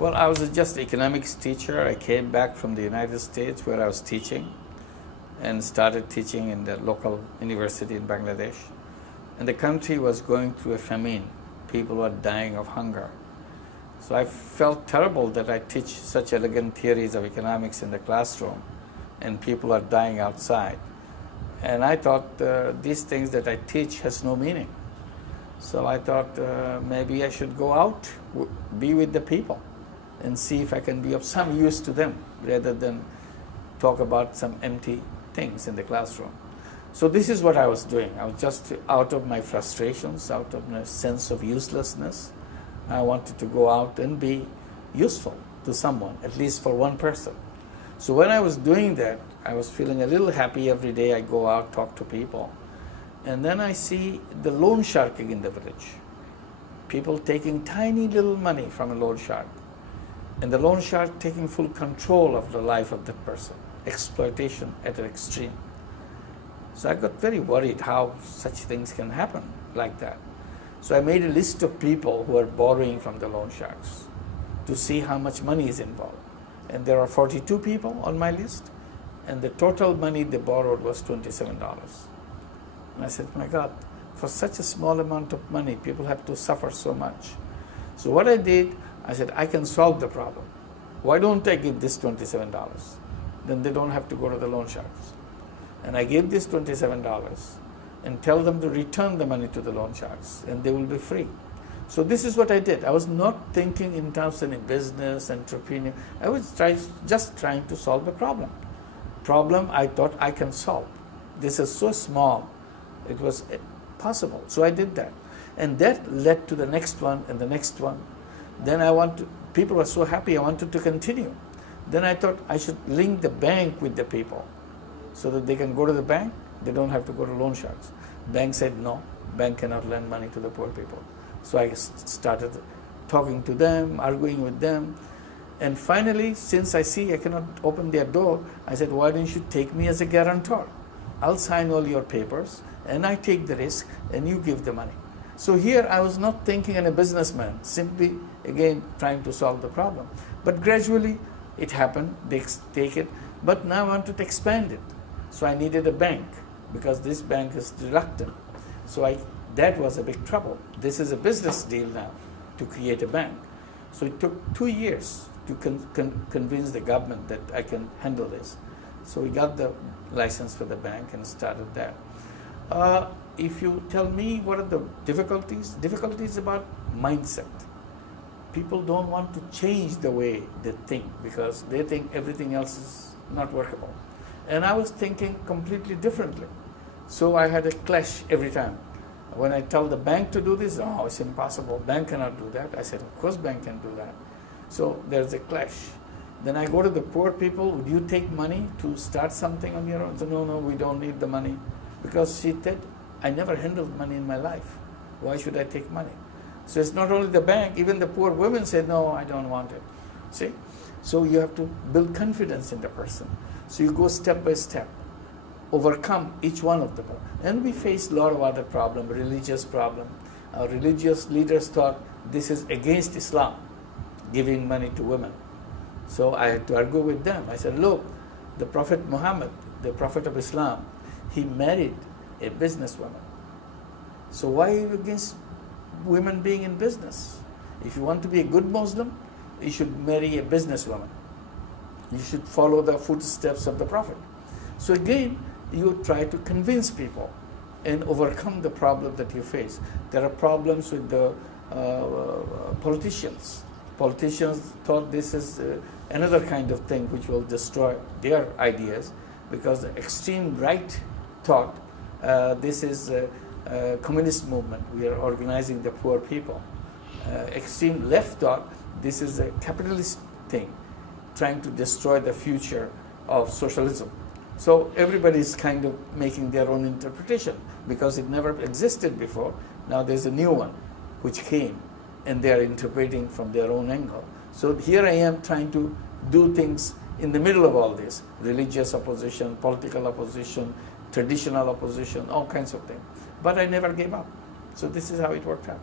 Well, I was just an economics teacher. I came back from the United States where I was teaching and started teaching in the local university in Bangladesh. And the country was going through a famine. People were dying of hunger. So I felt terrible that I teach such elegant theories of economics in the classroom and people are dying outside. And I thought these things that I teach has no meaning. So I thought maybe I should go out, be with the people and see if I can be of some use to them rather than talk about some empty things in the classroom. So this is what I was doing. I was just out of my frustrations, out of my sense of uselessness. I wanted to go out and be useful to someone, at least for one person. So when I was doing that, I was feeling a little happy every day. I go out, talk to people. And then I see the loan sharking in the village. People taking tiny little money from a loan shark. And the loan shark taking full control of the life of that person. Exploitation at an extreme. So I got very worried how such things can happen like that. So I made a list of people who are borrowing from the loan sharks to see how much money is involved. And there are 42 people on my list, and the total money they borrowed was $27. And I said, my God, for such a small amount of money, people have to suffer so much. So what I did, I said, I can solve the problem. Why don't I give this $27? Then they don't have to go to the loan sharks. And I gave this $27 and tell them to return the money to the loan sharks, and they will be free. So this is what I did. I was not thinking in terms of any business, entrepreneur. I was just trying to solve a problem. Problem I thought I can solve. This is so small, it was possible. So I did that. And that led to the next one and the next one. Then people were so happy, I wanted to continue. Then I thought I should link the bank with the people so that they can go to the bank. They don't have to go to loan sharks. Bank said no, bank cannot lend money to the poor people. So I started talking to them, arguing with them. And finally, since I see I cannot open their door, I said, why don't you take me as a guarantor? I'll sign all your papers and I take the risk and you give the money. So here I was not thinking as a businessman, simply again trying to solve the problem. But gradually it happened, they take it, but now I wanted to expand it. So I needed a bank because this bank is reluctant. So that was a big trouble. This is a business deal now to create a bank. So it took 2 years to convince the government that I can handle this. So we got the license for the bank and started that. If you tell me what are the difficulties about mindset. People don't want to change the way they think because they think everything else is not workable. And I was thinking completely differently. So I had a clash every time. When I tell the bank to do this, oh, it's impossible. Bank cannot do that. I said, of course bank can do that. So there's a clash. Then I go to the poor people, would you take money to start something on your own? So no, we don't need the money. Because she said, I never handled money in my life. Why should I take money? So it's not only the bank, even the poor women said, no, I don't want it. See? So you have to build confidence in the person. So you go step by step, overcome each one of them. And we faced a lot of other problems, religious problems. Our religious leaders thought this is against Islam, giving money to women. So I had to argue with them. I said, look, the Prophet Muhammad, the Prophet of Islam, he married a businesswoman. So why are you against women being in business? If you want to be a good Muslim, you should marry a businesswoman. You should follow the footsteps of the Prophet. So again, you try to convince people and overcome the problem that you face. There are problems with the politicians. Politicians thought this is another kind of thing which will destroy their ideas because the extreme right thought this is a communist movement. We are organizing the poor people. Extreme left thought this is a capitalist thing, trying to destroy the future of socialism. So everybody is kind of making their own interpretation because it never existed before. Now there's a new one which came and they are interpreting from their own angle. So here I am trying to do things in the middle of all this, religious opposition, political opposition, traditional opposition, all kinds of things. But I never gave up. So this is how it worked out.